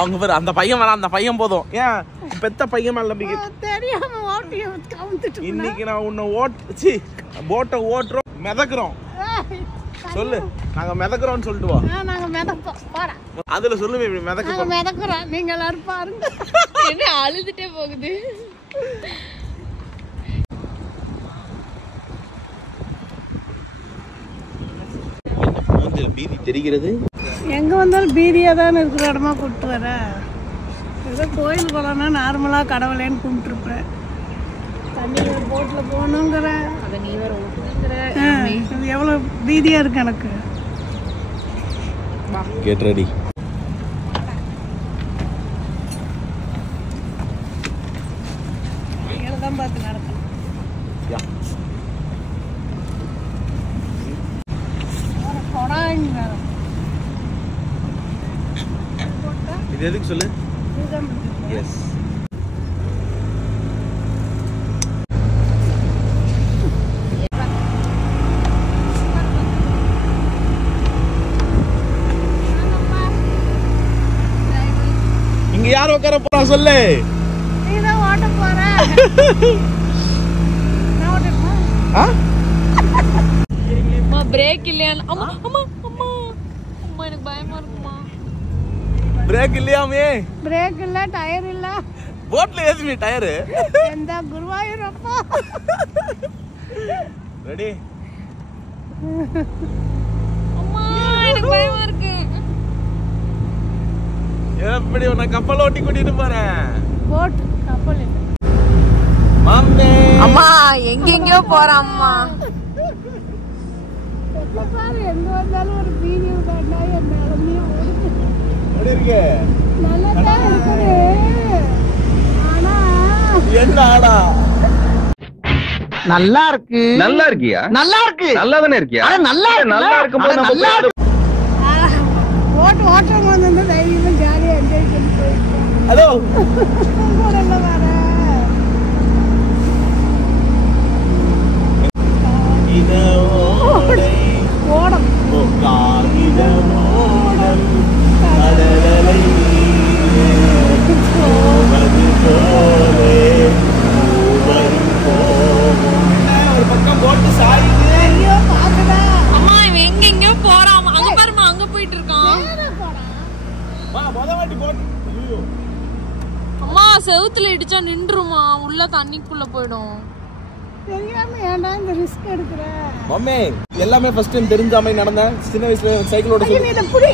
அவங்க பேர் அந்த பையன் வேணாம், அந்த பையன் போதும். ஏன் பெத்த பையன் மேல நம்பிக்கை தெரியாம ஓட்டிய கவுந்துட்டு இன்னைக்கு நான் உன்னை போட்டை ஓட்டுறோம், மிதக்குறோம். சொல்லு, நாங்க மிதக்குறோம்னு சொல்லிட்டு வா. நாங்க மிதப்போம் போறா. அதுல சொல்லுமே இப்படி நாங்க மிதக்குறோம், நீங்க எல்லாரும் பாருங்க. என்ன அழுதுட்டே போகுது. மூஞ்சில பீதி தெரிகிறது. எங்க வந்தாலும் பீதியா தானே இருக்கிற இடமா கூப்பிட்டு வர. ஏதோ கோயில் போகலான்னா நார்மலா கடவுளேன்னு கும்பிட்டுருப்பேன். தண்ணி போட்ல போகணுங்கிற அதை நீ வேற ஓட்டுங்கிற. இது எவ்வளவு பீதியா இருக்கு எனக்கு. Get ready. தான் பார்த்து நடக்கணும். இது எதுக்கு சொல்லு. எஸ். இங்க யார் உட்கார போறா சொல்லு. நீதான் ஓட்ட போற. நான் ஓட்டணுமா? அம்மா பிரேக் இல்லையா? அம்மா அம்மா அம்மா அம்மா எனக்கு பயமா இருக்குமா. பிரேக் இல்லையாமே. பிரேக் இல்ல, டயர் இல்ல. போட்ல ஏதுமே டயர். எந்த குருவாயூரப்பா. ரெடி. அம்மா எனக்கு பயமா இருக்கு. எப்படி உன்னை கப்பல் ஓட்டி கூட்டிட்டு போறேன். போட் கப்பல் இல்ல. மாமே. அம்மா எங்கெங்கயோ போறோம் அம்மா. பாரு எங்க வந்தாலும் ஒரு வீடியோ காட்டா என் மேலமே ஓடுது. எப்படி இருக்கு? நல்லா தான் இருக்குது. ஆனா என்ன ஆடா? நல்லா இருக்கு. நல்லா இருக்கியா? நல்லா இருக்கு. நல்லா தானே இருக்கியா? நல்லா நல்லா இருக்கும்போது நல்லா ஓட்டு ஓட்டுறவங்க வந்து தைரியமா ஜாலியா என்ஜாய் பண்ணி போயிருக்கோம். ஹலோ கூட எல்லாம் வர ஓடம் ஒரு பக்கம் போட்டு சாயுது. ஐயோ பாக்குதா. அம்மா இவன் எங்கெங்கயோ போறான். அங்க பாருமா, அங்க போயிட்டு இருக்கான். வாட்டி போட்டு. அம்மா செவுத்துல இடிச்சா நின்றுமா, உள்ள தண்ணிக்குள்ள போயிடும். தெரியாம ஏன்டா இந்த ரிஸ்க் எடுக்கிற. மம்மி எல்லாமே ஃபர்ஸ்ட் டைம் தெரிஞ்ச மாதிரி நடந்தேன். சின்ன வயசுல சைக்கிள் ஓட்ட நீ இத புடி.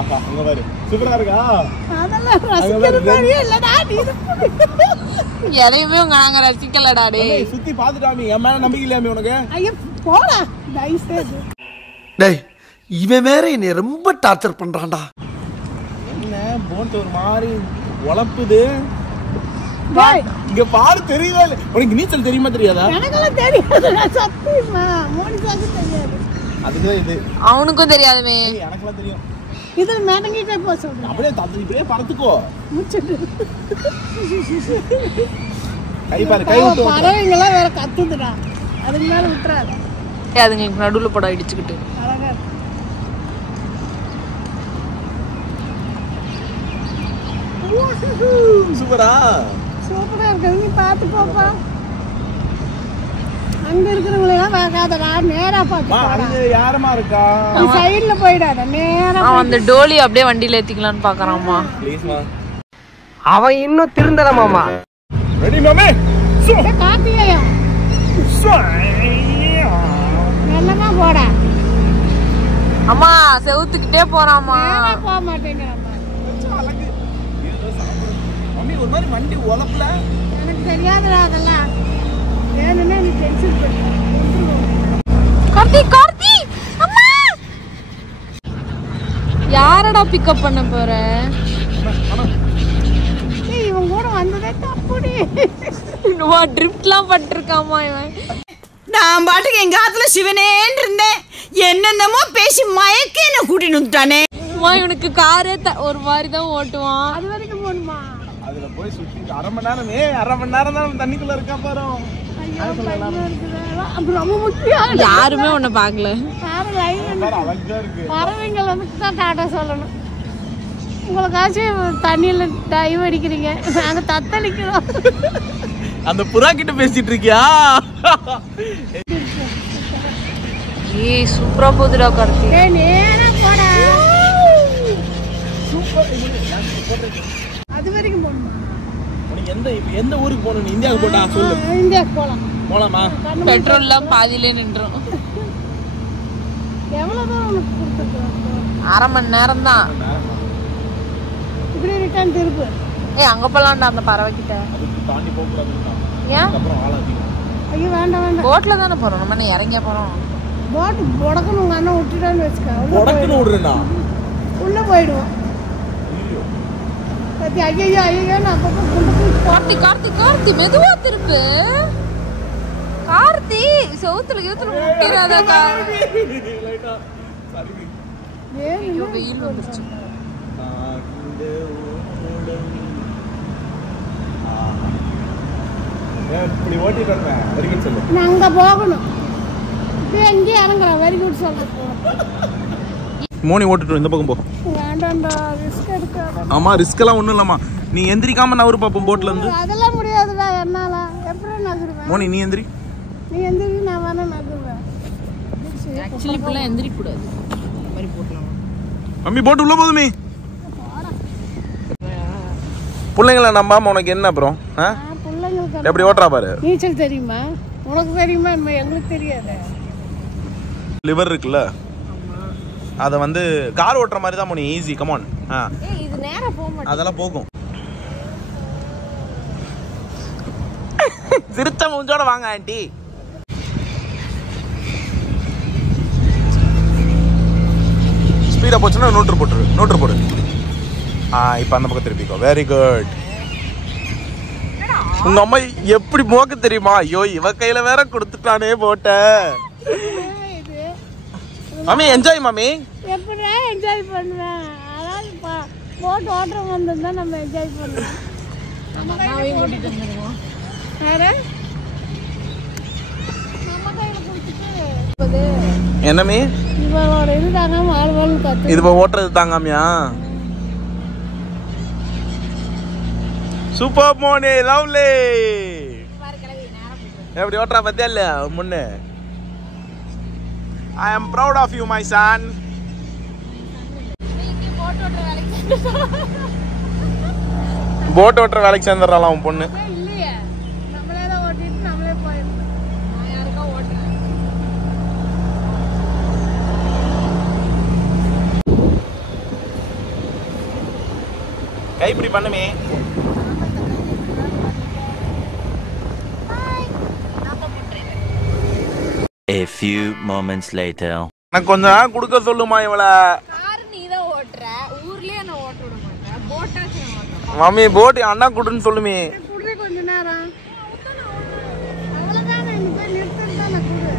ஆஹா அங்க பாரு சூப்பரா இருக்கா. அதெல்லாம் ரசிக்கிற மாதிரியே இல்லடா. நீ இத புடி. எதையுமே நாங்க ரசிக்கலடா டேய். சுத்தி பாத்துட்டாமி. என் மேல நம்பிக்கை இல்லையாமி உனக்கு? ஐயோ போடா தயவுசெய்து. டேய் இவன் வேற என்னை ரொம்ப டார்ச்சர் பண்றான்டா. என்ன போட் ஒரு மாதிரி உழப்புது. டேய் இங்க பாரு தெரியவே இல்ல. உனக்கு நீச்சல் தெரியுமா தெரியாதா? எனக்கெல்லாம் தெரியாதுடா சத்தியமா. மோனிகாக்கு தெரியாது. அதுதான் இது. அவனுக்கும் தெரியாதுமே. எனக்கெல்லாம் தெரியும். இது மேடங்கிட்டே போ சொல்றேன். அப்படியே தந்து இப்படியே பறந்துக்கோ. முச்சிட்டு கை பாரு கை விட்டு. பறவைங்கெல்லாம் வேற கத்துதுடா. அதுக்கு மேல விட்டுறாத. அதுங்களுக்கு நடுவுல படம் இடிச்சுக்கிட்டு. அழகா இருக்கு. சூப்பரா சூப்பரா இருக்கு. நீ பாத்து போப்பா. அங்க இருக்கிறவங்கள எல்லாம் பார்க்காதடா. நேரா பாத்து போடா. அங்க யாரமா இருக்கா? நீ சைடுல போயிடாத. நேரா அவன் அந்த டோலி அப்படியே வண்டியில ஏத்திக்கலாம்னு பாக்குறான்மா. ப்ளீஸ் மா. அவன் இன்னும் திருந்தல மாமா. ரெடி மாமே. காத்தியா நல்லமா போடா. அம்மா செவுத்துக்கிட்டே போறாமா. நேரா போக மாட்டேங்கிறம்மா. மம்மி ஒரு மாதிரி வண்டி உழப்பல. எனக்கு தெரியாதுடா அதெல்லாம். வேணும்னா நீ டென்ஷன் பண்ணு. கார்த்தி கார்த்தி அம்மா யாரடா பிக்கப் பண்ண போற? ஏய் இவன் கூட வந்ததே தப்புடி. இன்னுமா ட்ரிப்ட்லாம் பண்ணிருக்காமா இவன். நான் பாட்டுக்கு எங்க ஆத்துல சிவனேன்னு இருந்தேன். என்னென்னமோ பேசி மயக்க என்ன கூட்டிட்டு வந்துட்டானே. அம்மா இவனுக்கு காரே ஒரு மாதிரி தான் ஓட்டுவான். அது வரைக்கும் போணுமா? அதுல போய் சுத்தி அரை மணி நேரம் தான் தண்ணிக்குள்ள இருக்கா பாரு. ஐயோ பயமா இருக்குதா அது ரொம்ப முக்கியம் யாருமே உன்னை பார்க்கல யாரும் லைன் பறவைங்கள் வந்து தான் டாட்டா சொல்லணும் உங்களுக்காச்சும் தண்ணியில் டைவ் அடிக்கிறீங்க நாங்கள் தத்தளிக்கிறோம் அந்த புறா கிட்ட பேசிட்டு இருக்கியா ஏய் சூப்பரா போகுதுடா கார்த்தி நேரா போடா அது வரைக்கும் போகணுமா உனக்கு எந்த ஊருக்கு போகணும் நீ இந்தியாவுக்கு போட்டா சொல்லு இந்தியாவுக்கு போகலாம் போலாமா பெட்ரோல்லாம் பாதியிலே நின்றோம் எவ்வளோ தூரம் உனக்கு கொடுத்துருக்கோம் 1/2 மணி நேரம் தான் இப்படி ரிட்டர்ன் திருப்பு ஏய் அங்க போலாம்டா அந்த பறவை கிட்ட அதுக்கு தாண்டி போக கூடாதுன்னா ஏன் அப்புறம் ஆள் அதிகம் ஐயோ வேண்டாம் வேண்டாம் போட்ல தானே போறோம் நம்ம என்ன இறங்கியா போறோம் போட்டு புடக்கணும் உங்கள் அண்ணன் விட்டுட்டான்னு வச்சுக்கோ உடக்குன்னு விடுறேண்ணா உள்ளே போயிடுவோம் பத்தி ஐயோ ஐயோ நான் அப்பப்போ கொண்டு போய் கார்த்தி கார்த்தி கார்த்தி மெதுவா திருப்பு கார்த்தி செவுத்துல முட்டிடாதா ஐயோ வெயில் வந்துருச்சு இப்படி ஓட்டிட்டு வரேன் வெரி குட் சொல்லு நான் அங்கே போகணும் இப்போ எங்கேயே இறங்குறேன் வெரி குட் சொல்கிறேன் மோனி ஓட்டுட்டு இந்த பக்கம் போ வேண்டாம்டா ரிஸ்க் எடுக்காத ஆமா ரிஸ்க் எல்லாம் ஒண்ணும் இல்லம்மா நீ எந்திரிக்காம நவரு பாப்போம் போட்ல இருந்து அதெல்லாம் முடியாதுடா என்னால எப்படி நகருவேன் மோனி நீ எந்திரி நீ எந்திரி நான் வேணா நகருவேன் ஆக்சுவலி இப்பெல்லாம் எந்திரிக்க கூடாது இந்த மாதிரி போட்டலாம் மம்மி போட்டு உள்ள போதுமே பிள்ளைங்களை நம்பாம உனக்கு என்ன அப்புறம் பிள்ளைங்களுக்கு எப்படி ஓட்டுறா பாரு நீச்சல் தெரியுமா உனக்கு தெரியுமா என்ன எங்களுக்கு தெரியாது லிவர் இருக்குல்ல அத வந்து கார் ஓட்டுற மாதிரி தான் மோனி ஈஸி கமான் ஏய் இது நேரா போக மாட்டேன் அதெல்லாம் போகும் சிரிச்ச மூஞ்சோட வாங்க ஆண்டி ஸ்பீடா போச்சுன்னா நோட்டர் போடு இப்போ அந்த பக்கம் திருப்பிக்கோ வெரி குட் உங்க அம்மா எப்படி போக்க தெரியுமா ஐயோ இவ கையில வேற கொடுத்துட்டானே போட்ட மம்மி என்ஜாய் மம்மி எப்படியா என்ஜாய் பண்ணுவேன் அதாவது போட் ஓட்டுறவங்க வந்திருந்தா நம்ம என்ஜாய் பண்ணுவோம் நம்ம அண்ணாவையும் கூட்டிட்டு வந்துருவோம் வேற நம்ம கையில் கொடுத்துட்டு என்னமே இவளோட இது தாங்காம வாழ்வாள்னு கற்று இது ஓட்டுறது தாங்காமியா சூப்பர் மோனி லவ்லி எப்படி ஓட்டுறா பத்தியா இல்லையா முன்னு I am proud of you my son boat ஓட்டுற வேலைக்கு சேர்ந்துடுறான் உன் பொண்ணு இல்லையே நம்மளே தான் ஓட்டிட்டு நம்மளே போயிருந்தோம் நான் யாருக்கா ஓட்டுறேன் கைப்பிடி பண்ணுமே A few moments later. எனக்கு கொஞ்சம் நேரம் கொடுக்க சொல்லுமா இவள கார் நீ தான் ஓட்டுற ஊர்லயே நான் ஓட்ட விட மாட்டேன் போட்டாச்சு ஓட்டுறேன் மம்மி போட் அண்ணா கூட்டுன்னு சொல்லுமே குடுறே கொஞ்ச நேரம் அவ்வளோதான் நான் போய் நிறுத்தம் தான் நான் குடு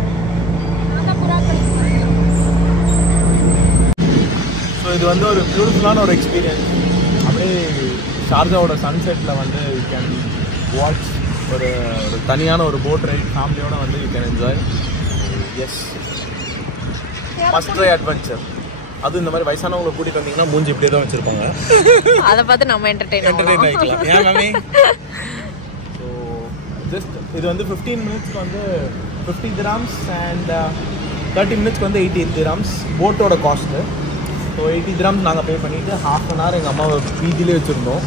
ஸோ இது வந்து ஒரு பியூட்டிஃபுல்லான ஒரு எக்ஸ்பீரியன்ஸ் அப்படியே ஷார்ஜாவோட சன்செட்டில் வந்து யூ கேன் வாட்ச் ஒரு தனியான ஒரு போட் ரைட் ஃபேமிலியோட வந்து you can enjoy as must try adventure அதுவும் இந்த மாதிரி வயசானவங்களை கூட்டிட்டு வந்தீங்கன்னா மூஞ்சி இப்படியே தான் வச்சிருப்பாங்க அதை பார்த்து நம்ம என்டர்டெயின் ஆகிக்கலாம் ஏன் மேமே ஸோ ஜஸ்ட் இது வந்து 15 மினிட்ஸ்க்கு வந்து 50 dirhams அண்ட் 30 மினிட்ஸ்க்கு வந்து 80 dirhams போட்டோட காஸ்ட்டு ஸோ 80 dirhams நாங்கள் பே பண்ணிவிட்டு ½ அன் ஹவர் எங்கள் அம்மாவை பீதியிலே வச்சுருந்தோம்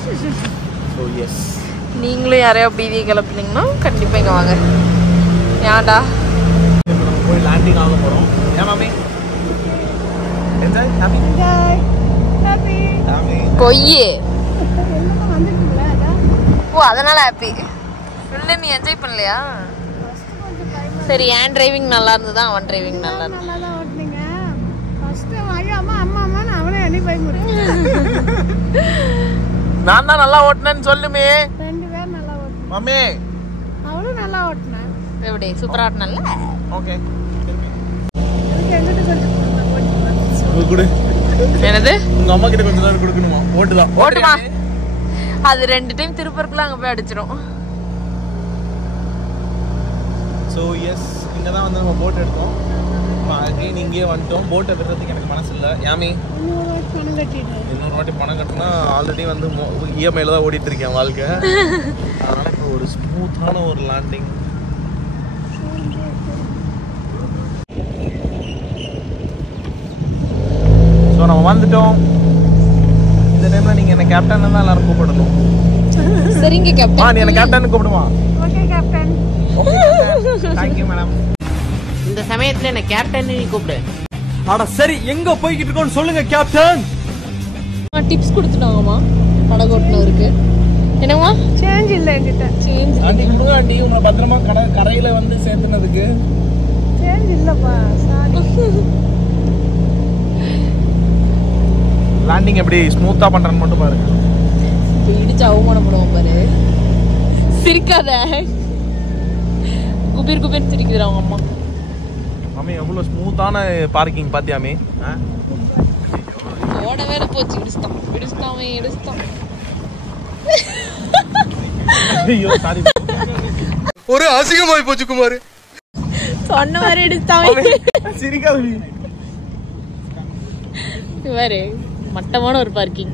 ஸோ எஸ் நீங்களும் யாரையோ பீதியை கிளப்புனீங்கன்னா கண்டிப்பாக இங்கே வாங்க ஏன்டா இப்போ நம்ம போய் லேண்டிங் ஆக போகிறோம் ஏன் மாமி enjoy happy enjoy happy happy பொய்யே என்னமா வந்துட்டீங்களா அதான் ஓ அதனால ஹாப்பி ஃபுல்லாக நீ என்ஜாய் பண்ணலையா சரி என் டிரைவிங் நல்லா இருந்ததா அவன் டிரைவிங் நல்லா இருந்தது நல்லா தான் ஓட்டுனீங்க ஃபர்ஸ்ட் ஐயோ அம்மா அம்மா அம்மான்னு அவனே அன்னி பயமுறுத்தி நான் தான் நல்லா ஓட்டினேன்னு சொல்லுமே 2 பேர் நல்லா ஓட்டுனேன் மம்மி அவளும் நல்லா ஓட்டுனேன் எப்படி சூப்பராக ஆட்டினல்ல ஓகே எனக்கு எங்கிட்ட கொஞ்சம் உங்களுக்கு கொடு என்னது உங்க அம்மா கிட்ட கொஞ்ச நேரம் கொடுக்கணுமா ஓட்டுதான் ஓட்டுமா அது 2 டைம் திருப்பூருக்குள்ள அங்கே போய் அடிச்சிடும் ஸோ எஸ் இங்கே தான் வந்து நம்ம போட் எடுத்தோம். அகைன் இங்கேயே வந்துட்டோம். போட்டை விடுறதுக்கு எனக்கு மனசு இல்லை. யாமி இன்னொரு வாட்டி பணம் கட்டினா ஆல்ரெடி வந்து இஎம்ஐயில் தான் ஓடிட்டு இருக்கேன் வாழ்க்கை. அதனால் இப்போ ஒரு ஸ்மூத்தான ஒரு லேண்டிங். ஸோ நம்ம வந்துட்டோம். இந்த டைமில் நீங்கள் என்ன கேப்டன் தான் எல்லாரும் கூப்பிடணும். சரிங்க கேப்டன். நீ என்ன கேப்டன் கூப்பிடுமா? Okay captain. Thank you madam. இந்த சமயத்துல என்ன கேப்டன் நீ கூப்பிடு. அட சரி, எங்க போய்கிட்டு இருக்கோம்னு சொல்லுங்க கேப்டன். டிப்ஸ் கொடுத்துட்டாங்கம்மா படகோட்டினருக்கு. என்னம்மா? சேஞ்ச் இல்லை என்கிட்ட. சேஞ்ச் ஆண்டி கொடுங்க ஆண்டி, உங்களை பத்திரமா கரையில் வந்து சேர்த்துனதுக்கு. சேஞ்ச் இல்லைப்பா, சாரி. லேண்டிங் எப்படி ஸ்மூத்தாக பண்ணுறேன்னு மட்டும் பாருங்க. இப்போ இடிச்சு அவமானப்படுவோம் பாரு. சிரிக்காத. குபீர் குபீர் சிரிக்குதுடா அவங்க அம்மா. மாமி எவ்வளோ ஸ்மூத்தான பார்க்கிங் பார்த்தியாமே. ஓட வேற போச்சு. இடிச்சிட்டான். ஐயோ சாரி. ஒரு அசிங்கமாய் போச்சு குமார். சொன்ன மாதிரி இடிச்சிட்டான். சிரிக்காது வேறு மட்டமான ஒரு பார்க்கிங்.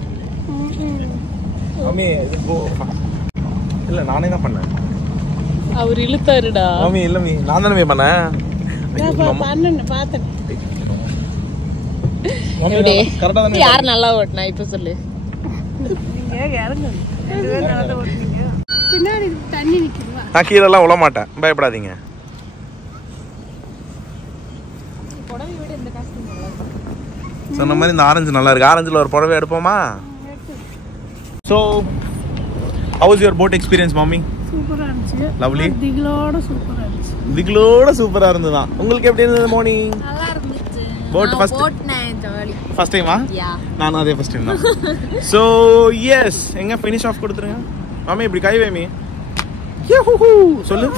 மாமி இல்லை நானே தான் பண்ணேன். அவர் இழுத்தாருடா. மாமி இல்லை மீ நான் தானே பண்ணேன். பார்த்தேன். கரெக்டாக தானே. யார் நல்லா ஓட்டினா இப்ப சொல்லு. நீங்க இறங்குங்க. பின்னாடி தண்ணி நிக்குதுவா? நான் கீழெல்லாம் விழ மாட்டேன், பயப்படாதீங்க. சொன்ன மாதிரி இந்த ஆரஞ்சு நல்லா இருக்கு. ஆரஞ்சில் ஒரு புடவை எடுப்போமா? So how is your boat experience மாமி? சூப்பரா இருந்துச்சு. லவ்லி. திகிலோட சூப்பரா இருந்துச்சு. திகிலோட சூப்பரா இருந்ததுதான். உங்களுக்கு எப்படி இருந்தது மார்னிங்? நல்லா இருந்துச்சு. போட் ஃபர்ஸ்ட் டைமா? நானும் அதே ஃபர்ஸ்ட் டைம் தான். ஸோ எஸ், எங்க ஃபினிஷ் ஆஃப் கொடுத்துருங்க மாமி. இப்படி கை வைமி சொல்லு.